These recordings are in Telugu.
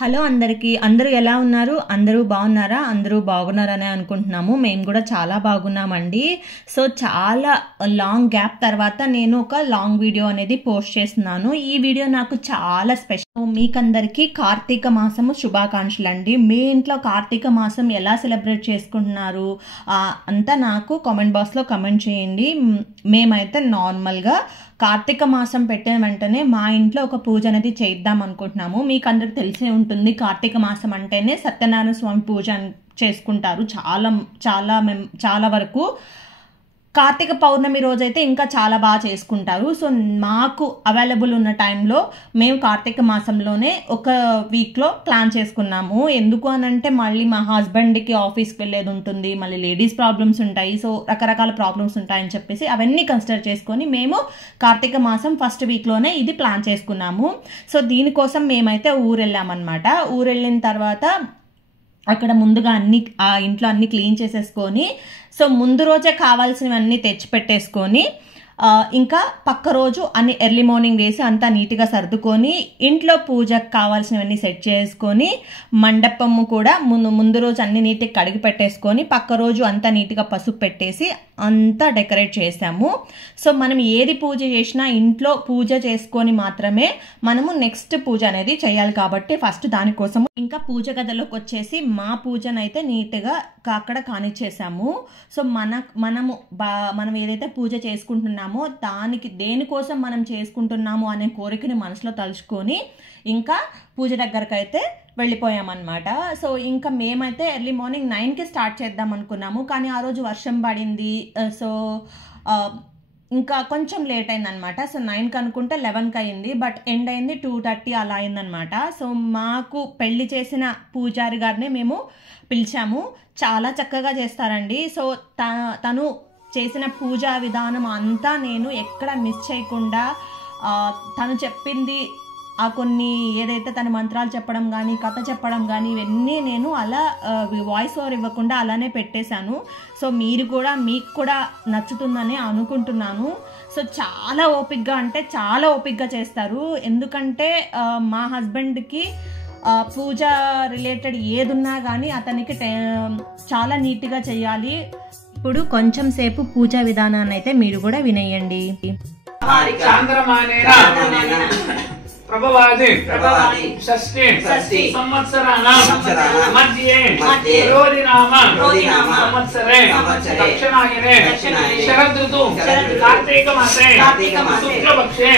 హలో అందరికీ అందరూ ఎలా ఉన్నారు? అందరూ బాగున్నారా? అందరూ బాగున్నారనే అనుకుంటున్నాము. మేము కూడా చాలా బాగున్నామండి. సో చాలా లాంగ్ గ్యాప్ తర్వాత నేను ఒక లాంగ్ వీడియో అనేది పోస్ట్ చేస్తున్నాను. ఈ వీడియో నాకు చాలా స్పెషల్. మీకందరికీ కార్తీక మాసము శుభాకాంక్షలు అండి. మీ ఇంట్లో కార్తీక మాసం ఎలా సెలబ్రేట్ చేసుకుంటున్నారు అంతా నాకు కామెంట్ బాక్స్లో కమెంట్ చేయండి. మేమైతే నార్మల్గా కార్తీక మాసం పెట్టిన వెంటనే మా ఇంట్లో ఒక పూజ అనేది చేద్దాం అనుకుంటున్నాము. మీకు అందరికి తెలిసే ఉంటుంది, కార్తీక మాసం అంటేనే సత్యనారాయణ స్వామి పూజ చేసుకుంటారు చాలా వరకు. కార్తీక పౌర్ణమి రోజైతే ఇంకా చాలా బాగా చేసుకుంటారు. సో మాకు అవైలబుల్ ఉన్న టైంలో మేము కార్తీక మాసంలోనే ఒక వీక్లో ప్లాన్ చేసుకున్నాము. ఎందుకు అనంటే మళ్ళీ మా హస్బెండ్కి ఆఫీస్కి వెళ్ళేది ఉంటుంది, మళ్ళీ లేడీస్ ప్రాబ్లమ్స్ ఉంటాయి, సో రకరకాల ప్రాబ్లమ్స్ ఉంటాయని చెప్పేసి అవన్నీ కన్సిడర్ చేసుకొని మేము కార్తీక మాసం ఫస్ట్ వీక్లోనే ఇది ప్లాన్ చేసుకున్నాము. సో దీనికోసం మేమైతే ఊరెళ్ళామన్నమాట. ఊరెళ్ళిన తర్వాత అక్కడ ముందుగా ఇంట్లో అన్ని క్లీన్ చేసేసుకొని, సో ముందు రోజే కావాల్సినవన్నీ తెచ్చి పెట్టేసుకొని, ఇంకా పక్క రోజు అన్ని ఎర్లీ మార్నింగ్ వేసి అంతా నీట్గా సర్దుకొని ఇంట్లో పూజకు కావాల్సినవన్నీ సెట్ చేసుకొని, మండపము కూడా ముందు రోజు అన్ని నీట్గా కడిగి పెట్టేసుకొని పక్క రోజు అంతా నీట్గా పసుపు పెట్టేసి అంతా డెకరేట్ చేసాము. సో మనం ఏది పూజ చేసినా ఇంట్లో పూజ చేసుకొని మాత్రమే మనము నెక్స్ట్ పూజ అనేది చేయాలి కాబట్టి ఫస్ట్ దానికోసము ఇంకా పూజ గదిలోకి వచ్చేసి మా పూజనైతే నీట్గా అక్కడ కానిచ్చేసాము. సో మనం ఏదైతే పూజ చేసుకుంటున్నామో దేనికోసం మనం చేసుకుంటున్నాము అనే కోరికని మనసులో తలుచుకొని ఇంకా పూజ దగ్గరకు అయితే వెళ్ళిపోయామన్నమాట. సో ఇంకా మేమైతే ఎర్లీ మార్నింగ్ 9కి స్టార్ట్ చేద్దాం అనుకున్నాము, కానీ ఆ రోజు వర్షం పడింది. సో ఇంకా కొంచెం లేట్ అయిందనమాట. సో 9కి అనుకుంటే 11కి అయింది, బట్ ఎండ్ అయింది 2:30 అలా అయిందనమాట. సో మాకు పెళ్లి చేసిన పూజారి గారిని మేము పిలిచాము. చాలా చక్కగా చేస్తారండి. సో తను చేసిన పూజా విధానం అంతా నేను ఎక్కడ మిస్ చేయకుండా తను చెప్పింది కొన్ని ఏదైతే తన మంత్రాలు చెప్పడం కానీ కథ చెప్పడం కానీ ఇవన్నీ నేను అలా వాయిస్ ఓవర్ ఇవ్వకుండా అలానే పెట్టేశాను. సో మీకు కూడా నచ్చుతుందని అనుకుంటున్నాను. సో చాలా ఓపిక్గా చేస్తారు. ఎందుకంటే మా హస్బెండ్కి పూజ రిలేటెడ్ ఏదున్నా కానీ అతనికి చాలా నీట్గా చేయాలి. ఇప్పుడు కొంచెం సేపు పూజా విధానాన్ని అయితే మీరు కూడా వినేయండి. ప్రభవాది షష్ఠి సంవత్సరాణం మధ్యే రోధినామ సంవత్సరే దక్షిణాయనే శరదృతు కార్తీక మాసే శుక్లపక్షే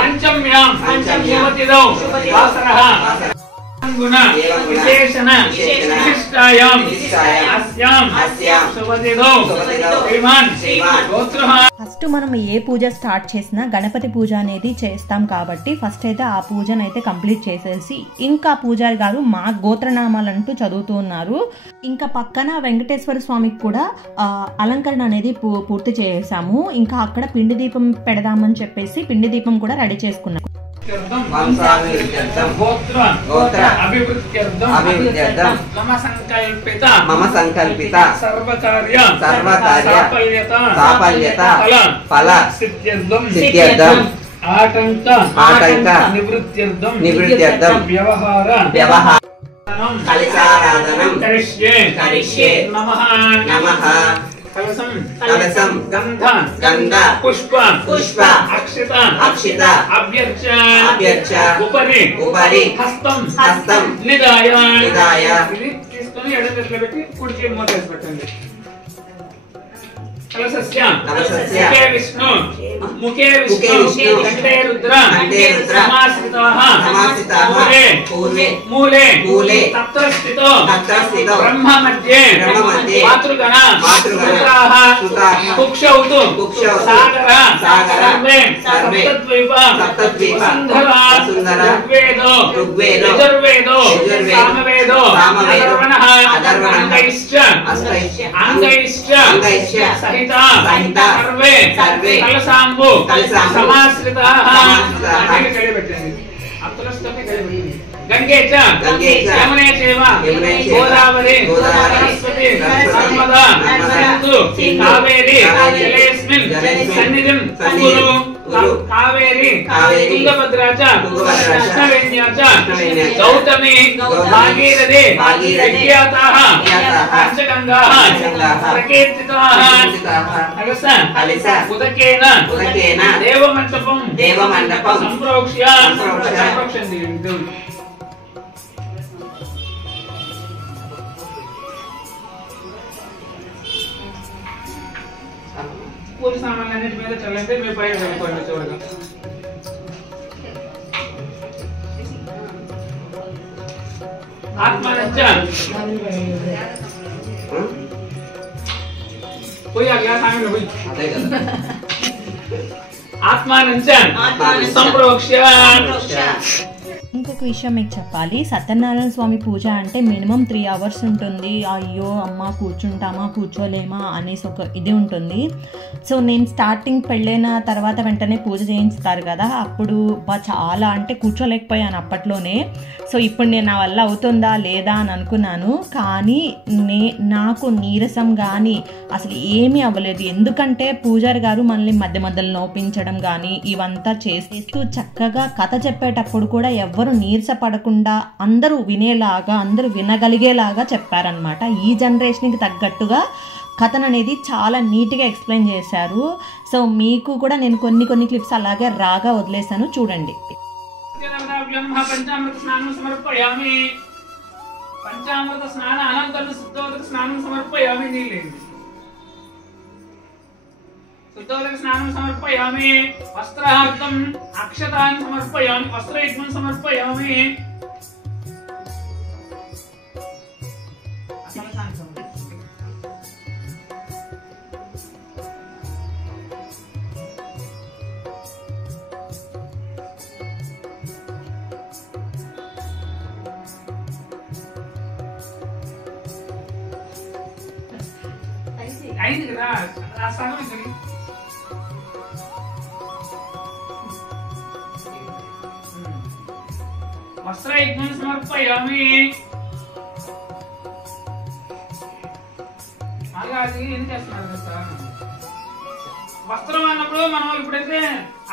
పంచమ్యాం యువతిదౌ వాసరః గుణ విశేషణ విశిష్టాయాం అస్యాం శుభదినో శ్రీమాన్ గోత్రః. ఫస్ట్ మనం ఏ పూజ స్టార్ట్ చేసినా గణపతి పూజ అనేది చేస్తాం కాబట్టి ఫస్ట్ అయితే ఆ పూజను అయితే కంప్లీట్ చేసేసి ఇంకా పూజారి గారు మా గోత్రనామాలంటూ చదువుతూ ఉన్నారు. ఇంకా పక్కన వెంకటేశ్వర స్వామికి కూడా అలంకరణ అనేది పూర్తి చేసాము. ఇంకా అక్కడ పిండి దీపం పెడదామని చెప్పేసి పిండి దీపం కూడా రెడీ చేసుకున్నాం. మమ సంకల్పిత సర్వకార్య సాఫల్యత ఫల సిద్ధ్యర్థం ఆటంక నివృత్త్యర్థం వ్యవహార కలశారాధనం కరిష్యే నమః కలశం గంధ పుష్ప అక్షిత అభ్యర్చ ఉపరి హస్తం నిదాయ ఇది తీసుకొని ఎడమ చేతిలో పెట్టి కుడి చేయి మూత వేసి పెట్టండి. కలశస్య ముఖే విష్ణు కంఠే రుద్ర సమాశ్రితాః మూలే తత్ర స్థితో బ్రహ్మ మధ్యే మాతృగణ సుతాః కుక్షౌతు సాగర సర్వే సప్తద్వీప వసుంధర ఋగ్వేదో యజుర్వేదో సామవేదో అథర్వణః అంగైశ్చ సహిత సర్వే కలశాంబు సమాశ్రితాః గంగే చ యమునే చైవ గోదావరి సరస్వతి నర్మదా సింధు కావేరీ జలేస్మిన్ సన్నిధిం కురు కావేరి తుంగభద్రా చ కృష్ణవేణ్యా చ గౌతమి భాగీరథి విఖ్యాతాః పంచగంగాః ప్రకీర్తితాః అలస ఉదకేన దేవమండపం సంప్రోక్ష్య పూజ సామాన్లన్నిటి మీద చల్లండి. మీ పై వెళ్ళిపోండి చివరిగా. ఆత్మనంచ పోయి ఆ గ్లాస్ ఆమె పోయి ఆత్మానంచ సంప్రోక్ష్య. ఇంకొక విషయం మీకు చెప్పాలి, సత్యనారాయణ స్వామి పూజ అంటే మినిమం 3 hours ఉంటుంది. అయ్యో అమ్మ కూర్చుంటామా కూర్చోలేమా అనేసి ఒక ఇది ఉంటుంది. సో నేను స్టార్టింగ్ పెళ్ళైన తర్వాత వెంటనే పూజ చేయించుతారు కదా, అప్పుడు చాలా అంటే కూర్చోలేకపోయాను అప్పట్లోనే. సో ఇప్పుడు నేను నా వల్ల అవుతుందా లేదా అని అనుకున్నాను, కానీ నాకు నీరసం కానీ అసలు ఏమీ అవ్వలేదు. ఎందుకంటే పూజారి గారు మనల్ని మధ్య మధ్యలో నోపించడం కానీ ఇవంతా చేస్తూ చక్కగా కథ చెప్పేటప్పుడు కూడా ఎవరు నీరసపడకుండా అందరూ వినేలాగా అందరూ వినగలిగేలాగా చెప్పారనమాట. ఈ జనరేషన్కి తగ్గట్టుగా కథను అనేది చాలా నీట్గా ఎక్స్ప్లెయిన్ చేశారు. సో మీకు కూడా నేను కొన్ని క్లిప్స్ అలాగే రాగా వదిలేసాను, చూడండి. పంచామృత స్నానం సమర్పయామి. పంచామృత స్నాన అనంతరం శుద్ధోదక స్నానం సమర్పయామి. నీళ్ళేండి శుద్ధోదక స్నానం సమర్పయామి. వస్త్రార్థం అక్షతాన్ని సమర్పయామి. వస్త్రయుగ్మం సమర్పయామి. అయింది కదా ఆ సగం ఇక్కడ. వస్త్రయుగ్మం సమర్పయామి. అలా అది ఏం చేస్తున్నారు సార్? వస్త్రం అన్నప్పుడు మనం ఇప్పుడైతే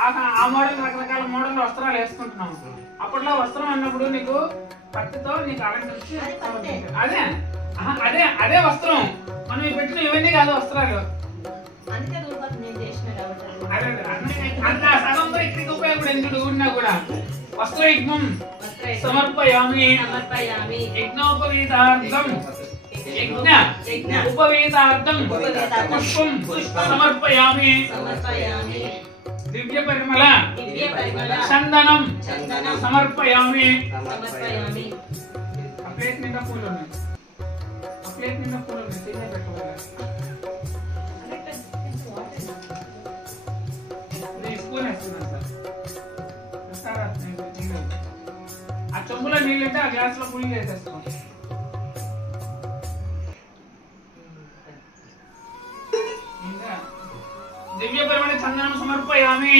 ఆ మోడల్ రకరకాల మోడల్ వస్త్రాలు వేసుకుంటున్నాం. అప్పట్లో వస్త్రం అన్నప్పుడు నీకు పట్టుతో నీకు అలంకరించి అదే అదే అదే వస్త్రం. మనం పెట్టిన ఇవన్నీ కాదు వస్త్రాలు. అంత సగంతో ఇక్కడికి ఉపయోగపడేందుకు ఉన్నా కూడా వస్త్రయుగ్మం సమర్పయామి. యజ్ఞోపవీతార్థం యజ్ఞ ఉపవీతార్థం పుష్పం సమర్పయామి. దివ్య పరిమళ చందనం సమర్పయామి. ఆ ప్లేట్ నిండా పూలు ఉన్నాయి. ఆ ప్లేట్ నిండా పూలు ఉన్నాయి. తినే పెట్టుకోవాలి. స్పూన్ వేస్తున్నాను సార్. ఆ చెంబులో నీళ్ళు ఉంటే ఆ గ్లాస్ లో పూలు వేసేస్తాం. దివ్య పరిమళ చందనం సమర్పయామి.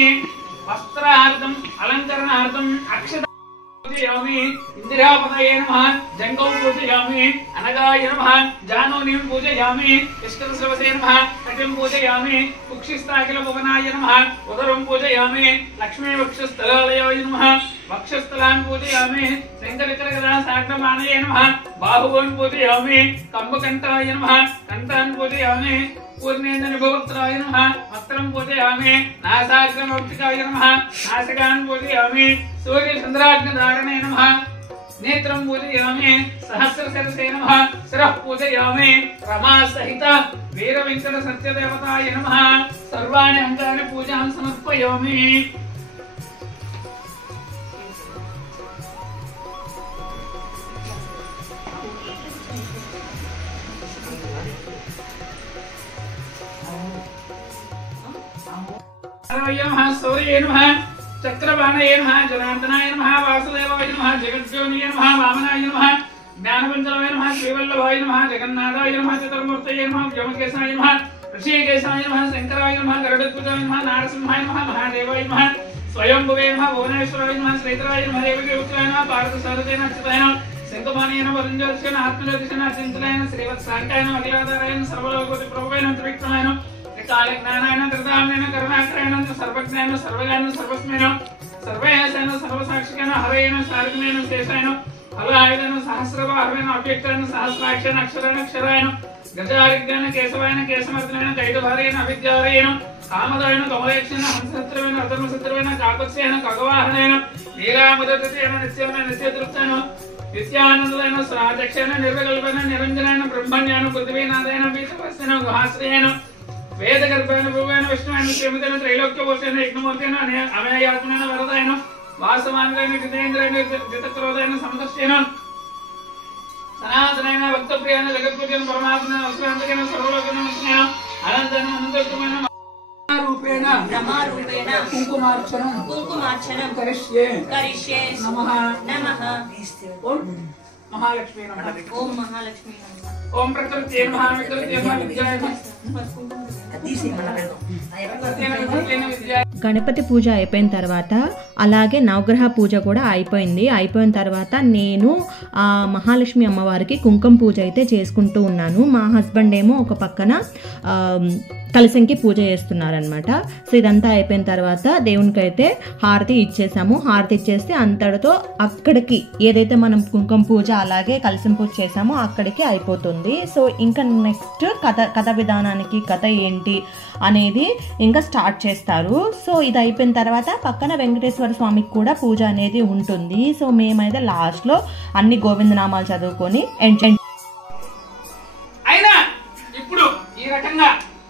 వస్త్రార్థం అలంకరణార్థం అక్షత పూజయామి. ఇందిరాపదయే నమః. జంగం పూజయామి. అనగాయ నమః. జానోనిం పూజయామి. ఇష్టశ్రవసే నమః. కటిం పూజయామి. కుక్షిస్తాకిల భువనాయ నమః. ఉదరం పూజయామి. లక్ష్మీ వక్షస్థలాలయాయ నమః. వక్షస్థలాన్ పూజయామి. శంకరకరగదా సాగ్రమాణయే నమః. బాహువన్ పూజయామి. కంబకంఠాయ నమః. కంఠాన్ పూజయామి. పూర్ణేంద్రభవత్రాయ నమః. వస్త్రం పూజయామి. నాసాగ్రమౌక్తికాయ నమః. నాసికాన్ పూజయామి. సూర్య చంద్రాగ్నిధారణే నమః. నేత్రం పూజయామి. సహస్రశిరసే నమః. శిరః పూజయామి. రమా సహిత వీర వెంకట సత్యదేవతాయ నమః. సర్వాణి అంగాని పూజాం సమర్పయామి. సౌర్యే నమః. చక్రబాణయే నమః. జనార్దనాయ నమః. వాసుదేవాయ నమః. జగజ్యోనియే నమః. వామనాయ నమః. జ్ఞానపంచలయ నమః. శ్రీవల్లభాయ నమః. జగన్నాథాయ నమః. చతుర్మూర్తయే నమః. వ్యోమకేశాయ నమః. ఋషికేశాయ నమః. శంకరాయ నమః. గరుడధ్వజాయ నమః. నారసింహాయ నమః. మహాదేవాయ నమః. స్వయంభువే నమః. భువనేశ్వరాయ నమః. శ్రీధరాయ నమః. దేవకీపుత్రాయ నమః. పార్థసారథేన అచ్యుతాయ నమః. శంకుమానయేన వరుణ్యోదశేన ఆత్మజ్యోతిషేన అచింతనాయ శ్రీవత్సాంకాయ నమః. అఖిలాధారాయ సర్వలోకోటి ప్రభువైన త్రివిక్రమాయ త్రికాల జ్ఞానాయన త్రిదామ్నేన కరుణాకరేణ సర్వజ్ఞాన సర్వజ్ఞాన సర్వస్మేన సర్వయేన సర్వసాక్షికేన హరేణ సారకనేన శేషాయన ఫలాయుధన సహస్రబాహువేన అవ్యక్తేన సహస్రాక్షేణ అక్షరేణ అక్షరాయన గజారిజ్ఞాన కేశవాయన కేశమర్దనేన కైటభారేణ అవిద్యారేణ కామదాయన కమలేక్షణ హంసత్రవేన అధర్మసత్రవేన కాకస్యేన ఖగవాహనేన నీలామదతేన నిత్యేన నిత్యతృప్తేన నిత్యానందైన సాదక్షేణ నిర్వికల్పేన నిరంజనేన బ్రహ్మజ్ఞాన పృథివీనాథేన వీతపస్సేన గుహాశ్రయేన వేదగర్భేన భువేన విష్ణువేన శ్రీమతేన త్రైలోక్యభూషేన యజ్ఞమూర్తేన అమేయాత్మనేన వరదాయన వాసవాన్గైన జితేంద్రేణ జితక్రోధేన సమదస్యేన సనాతనైన భక్తప్రియేన జగత్ప్రియన పరమాత్మన వస్త్రాంతకేన సర్వలోకన విష్ణేన అనంతన అనంతోత్తమైన రూపేణ రమారూపేణ కుంకుమార్చనం కరిష్యే నమః ఓం మహాలక్ష్మీ నమః ఓం మహాలక్ష్మీ నమః ఓం ప్రకృతి నమః వికృతి నమః విద్యాయ గణపతి పూజ అయిపోయిన తర్వాత అలాగే నవగ్రహ పూజ కూడా అయిపోయిన తర్వాత నేను ఆ మహాలక్ష్మి అమ్మవారికి కుంకుమ పూజ అయితే చేసుకుంటూ ఉన్నాను. మా హస్బెండ్ ఏమో ఒక పక్కన కలశంకి పూజ చేస్తున్నారనమాట. సో ఇదంతా అయిపోయిన తర్వాత దేవునికి అయితే హారతి ఇచ్చేసాము. హారతి ఇచ్చేస్తే అంతటితో అక్కడికి ఏదైతే మనం కుంకుమ పూజ అలాగే కలశం పూజ చేసామో అక్కడికి అయిపోతుంది. సో ఇంకా నెక్స్ట్ కథ విధానానికి కథ ఏంటి అనేది ఇంకా స్టార్ట్ చేస్తారు. సో ఇది అయిపోయిన తర్వాత పక్కన వెంకటేశ్వర స్వామికి కూడా పూజ అనేది ఉంటుంది. సో మేమైతే లాస్ట్లో అన్ని గోవిందనామాలు చదువుకొని అయినా ఇప్పుడు ఈ రకంగా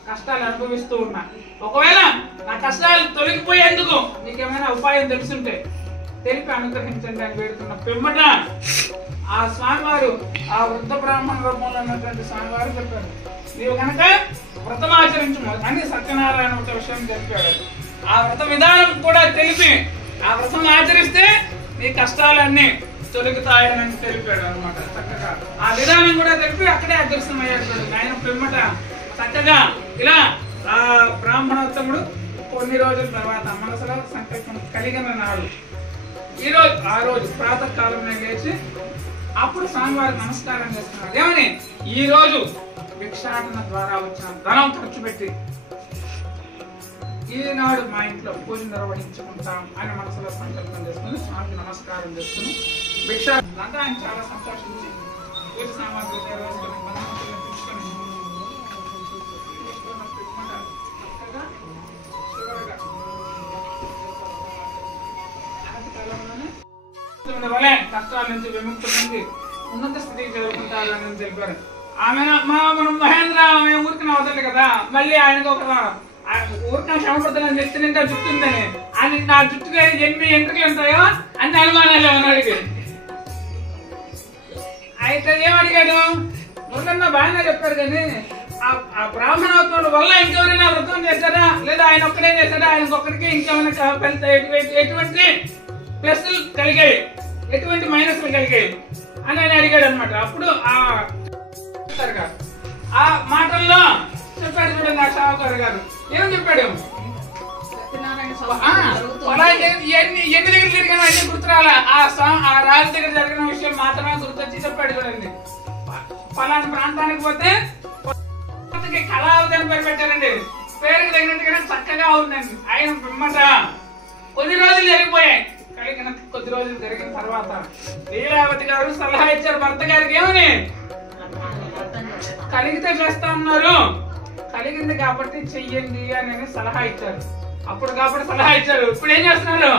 కష్టాలు అనుభవిస్తూ ఉన్నా, ఒకవేళ నా కష్టాలు తొలగిపోయేందుకు మీకేమైనా ఉపాయం తెలుసుంటే తెలిపి అనుగ్రహించండి అని వేడుతున్న పిమ్మట ఆ స్వామివారు ఆ వృద్ధ బ్రాహ్మణ రూపంలో ఉన్నటువంటి స్వామివారు చెప్పారు, నీవు కనుక వ్రతమాచరించము అని సత్యనారాయణ ఒక విషయం చెప్పాడు. ఆ వ్రత విధానం కూడా తెలిపి ఆ వ్రతం ఆచరిస్తే నీ కష్టాలన్నీ తొలగుతాయని తెలిపాడు అనమాట. చక్కగా ఆ విధానం కూడా తెలిపి అక్కడే అదృశ్యమయ్యాడు ఆయన పిమ్మట. చక్కగా ఇలా ఆ బ్రాహ్మణోత్తముడు కొన్ని రోజుల తర్వాత మనసులో సంకల్పం కలిగిన నాడు ఆ రోజు ప్రాతకాలంలో లేచి అప్పుడు స్వామివారికి నమస్కారం చేస్తున్నాడు. ఏమని, ఈ రోజు భిక్షాటన ద్వారా వచ్చిన ధనం ఖర్చు పెట్టి ఈనాడు మా ఇంట్లో పూజ నిర్వహించుకుంటాం అని మనసులో సంకల్పం చేసుకుని స్వామికి నమస్కారం చేసుకుని భిక్షా అంతా ఆయన చాలా సంతోషించి పూజ సామాగ్రి నిర్వహించుకుని బంధువులను పిలుచుకొని వలె కష్టాల నుంచి విముక్తి పొంది ఉన్నత స్థితికి చేరుకుంటారని తెలిపారు. మనం మహేంద్ర ఆమె ఊరికి అవతలే కదా, మళ్ళీ ఆయనకు ఒక ఊరికే శ్రమపడుతున్నాను చెప్తే నిండా జుట్టుందని ఆయన నా జుట్టుగా ఎన్ని ఎంట్రుకలు ఉంటాయో అన్ని అనుమానాలు అని అడిగాడు. అయితే ఏమడిగాడు, మురళన్న బాగానే చెప్పారు కానీ ఆ బ్రాహ్మణోత్సవం వల్ల ఇంకెవరైనా వ్రతం చేశారా లేదా ఆయన ఒక్కడే చేశారా, ఆయనకు ఒక్కడికి ఇంకేమైనా ఎటువంటి ప్లస్లు కలిగాయి ఎటువంటి మైనస్లు కలిగాయి అని ఆయన అడిగాడు అనమాట. అప్పుడు ఆ మాటల్లో చెప్పాడు చూడండి ఆ షావుకారు గారు ఏం చెప్పాడు, ఎన్ని దగ్గర జరిగిన అన్ని గుర్తురాలా, ఆ రాజు దగ్గర జరిగిన విషయం మాత్రమే గుర్తొచ్చి చెప్పాడు చూడండి. పలానా ప్రాంతానికి పోతే కళావతి అని పేరు పెట్టారండి, పేరుకి తగినట్టుగా చక్కగా ఉందండి. ఆయన పిమ్మట కొద్ది రోజులు జరిగిపోయాయి. కలిగిన కొద్ది రోజులు జరిగిన తర్వాత లీలావతి గారు సలహా ఇచ్చారు భర్త గారికి, ఏమని కలిగితే చేస్తా ఉన్నారు, కలిగింది కాబట్టి చెయ్యండి అని సలహా ఇచ్చారు. అప్పుడు కాబట్టి సలహా ఇచ్చారు, ఇప్పుడు ఏం చేస్తున్నారు,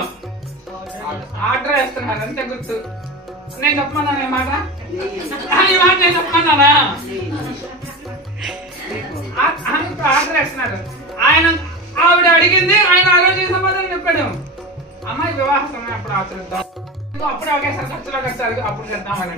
ఆర్డర్ వేస్తున్నారు. అంతే గుర్తు. నేను చెప్పమన్నాను ఈ మాట నేను చెప్పమన్నానా, ఆర్డర్ వేస్తున్నారు. ఆయన ఆవిడ అడిగింది, ఆయన ఆ రోజు సమాధానం చెప్పాడు, అమ్మాయి వివాహ సమయం అప్పుడు ఆచరిద్దాం, అప్పుడు ఒకేసారి ఖర్చులో ఖర్చాలి అప్పుడు చేద్దామని.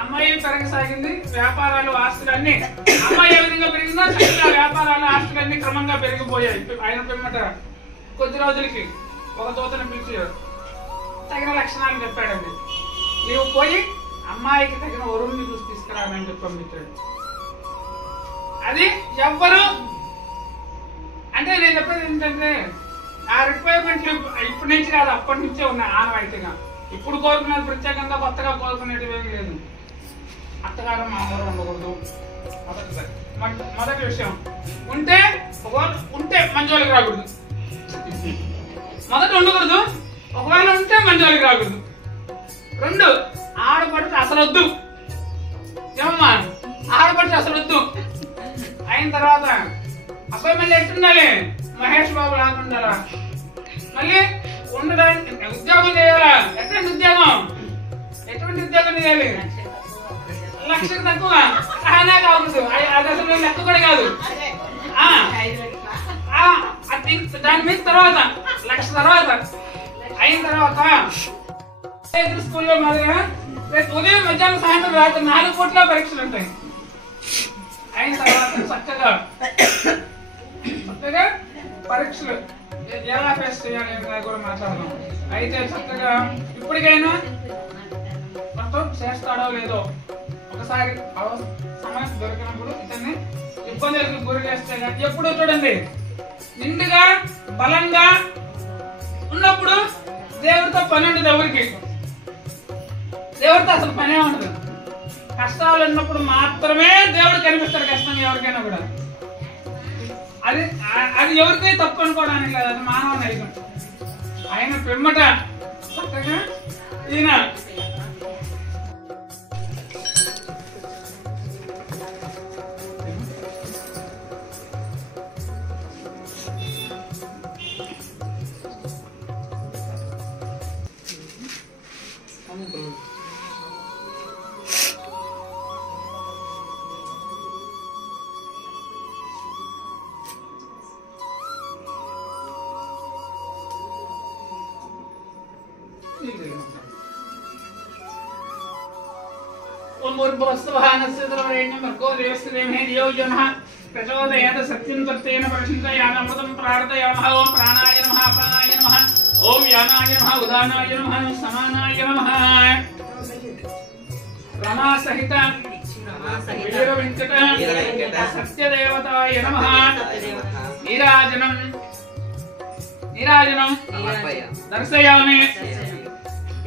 అమ్మాయి పెరగసాగింది, వ్యాపారాలు ఆస్తులు అన్ని అమ్మాయి ఏ విధంగా పెరిగిందో చక్కగా వ్యాపారాలు ఆస్తులు అన్ని క్రమంగా పెరిగిపోయాయి. ఆయన పిమ్మట కొద్ది రోజులకి ఒక దూతను పిలిచి తగిన లక్షణాలు చెప్పాడండి. నీవు పోయి అమ్మాయికి తగిన వరుణ్ణి చూసి తీసుకురాలని చెప్పి పంపించాడు. అది ఎవ్వరు అంటే నేను చెప్పేది ఏంటంటే ఆ రిక్వైర్మెంట్లు ఇప్పటి నుంచి కాదు, అప్పటి నుంచే ఉన్నాయి ఆనవాయితీగా. ఇప్పుడు కోరుకునేది ప్రత్యేకంగా కొత్తగా కోరుకునేది ఏమీ లేదు. అత్తగారు మామూలు ఉండకూడదు. మొదటి విషయం ఉంటే మంచోళ్ళకి రాకూడదు. మొదట ఉండకూడదు, ఒకవేళ ఉంటే మంచోళ్ళకి రాకూడదు. 2 ఆడపడితే అసలు వద్దు. ఏమమ్మా ఆడపడితే అసలు వద్దు. అయిన తర్వాత అబ్బాయి మళ్ళీ ఎట్టుండాలి, మహేష్ బాబు లాగా ఉండాలా, మళ్ళీ ఉండడానికి ఉద్యోగం చేయాలా. ఎటువంటి ఉద్యోగం చేయాలి? లక్షకు తక్కువ అనే కావద్దు. అది అసలు లెక్క కూడా కాదు. దాని మీద తర్వాత 1,00,000 తర్వాత అయిన తర్వాత స్కూల్లో మాదిరిగా ఉదయం మధ్యాహ్నం సాయంత్రం రాత్రి 4 పూట్ల పరీక్షలు ఉంటాయి. అయిన తర్వాత చక్కగా పరీక్షలు ఎలా ఫేస్ చేయాలి కూడా మాట్లాడదాం. అయితే చక్కగా ఇప్పటికైనా మొత్తం చేస్తాడో లేదో ఒకసారి సమయం దొరికినప్పుడు ఇతన్ని ఇబ్బందులకు గురి చేస్తే కానీ ఎప్పుడు చూడండి నిండుగా బలంగా ఉన్నప్పుడు దేవుడితో పని ఉండదు. దేవుడితో అసలు పనే ఉండదు. కష్టాలు ఉన్నప్పుడు మాత్రమే దేవుడు కనిపిస్తాడు. కష్టం ఎవరికైనా కూడా అది ఎవరికై తప్పు అనుకోవడానికి లేదు, అది మానవ నైజం. ఆయన పిమ్మట చక్కగా ఈయన ప్రచోదయాత్ సత్యం తత్తేన పరిచింతయామృతం ప్రార్థయామః. ఓం ప్రాణాయ నమః, అపానాయ నమః, ఓం వ్యానాయ నమః, ఉదానాయ నమః, సమానాయ నమః. రమా సహిత వీర వెంకట సత్యదేవతాయ నమః. నీరాజనం దర్శయామి.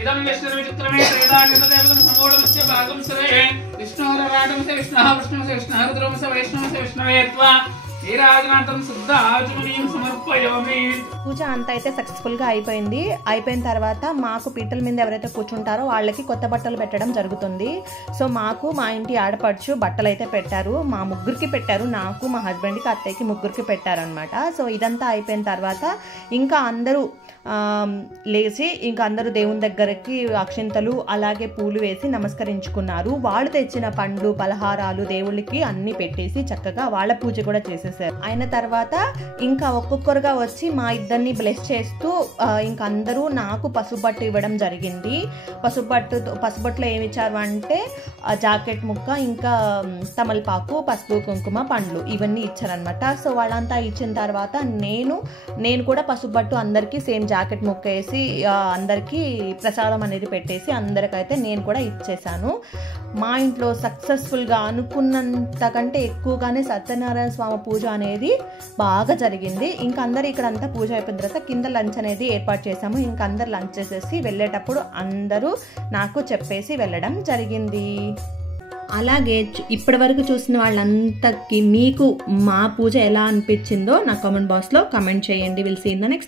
ఇదం విష్ణుర్విచిత్రమే శ్రీదానిదేవతం సమూఢమస్య భాగం సరే విష్ణోరాటంసే విష్ణుః విష్ణుసే విష్ణుః రుద్రమసే వైష్ణవసే విష్ణవేత్వా నీరాజనాంతం శుద్ధ ఆచమనీయం సమర్పయామి. పూజ అంతా అయితే సక్సెస్ఫుల్గా అయిపోయింది. అయిపోయిన తర్వాత మాకు పీటల మీద ఎవరైతే కూర్చుంటారో వాళ్ళకి కొత్త బట్టలు పెట్టడం జరుగుతుంది. సో మాకు మా ఇంటి ఆడపడుచు బట్టలు అయితే పెట్టారు. మా ముగ్గురికి పెట్టారు, నాకు మా హస్బెండ్కి అత్తయ్యకి ముగ్గురికి పెట్టారనమాట. సో ఇదంతా అయిపోయిన తర్వాత ఇంకా అందరూ లేచి ఇంకా అందరూ దేవుని దగ్గరికి అక్షింతలు అలాగే పూలు వేసి నమస్కరించుకున్నారు. వాళ్ళు తెచ్చిన పండ్లు పలహారాలు దేవుళ్ళకి అన్నీ పెట్టేసి చక్కగా వాళ్ళ పూజ కూడా చేసేసారు. అయిన తర్వాత ఇంకా ఒక్కొక్కరుగా వచ్చి మా ఇద్దరిని బ్లెస్ చేస్తూ ఇంకా అందరూ నాకు పసుబట్టు ఇవ్వడం జరిగింది. పసుబట్టులో ఏమి ఇచ్చారు అంటే జాకెట్ ముక్క, ఇంకా తమలపాకు, పసుపు కుంకుమ, పండ్లు ఇవన్నీ ఇచ్చారనమాట. సో వాళ్ళంతా ఇచ్చిన తర్వాత నేను కూడా పసుబట్టు అందరికీ సేమ్ జాకెట్ ముక్క వేసి అందరికీ ప్రసాదం అనేది పెట్టేసి అందరికైతే నేను కూడా ఇచ్చేసాను. మా ఇంట్లో సక్సెస్ఫుల్గా అనుకున్నంతకంటే ఎక్కువగానే సత్యనారాయణ స్వామి పూజ అనేది బాగా జరిగింది. ఇంకా అందరూ ఇక్కడ అంతా పూజ అయిపోయిన తర్వాత కింద లంచ్ అనేది ఏర్పాటు చేసాము. ఇంకా అందరు లంచ్ చేసేసి వెళ్ళేటప్పుడు అందరూ నాకు చెప్పేసి వెళ్ళడం జరిగింది. అలాగే ఇప్పటి వరకు చూసిన వాళ్ళంతకి మీకు మా పూజ ఎలా అనిపించిందో నా కామెంట్ బాక్స్లో కామెంట్ చేయండి. Will see in the next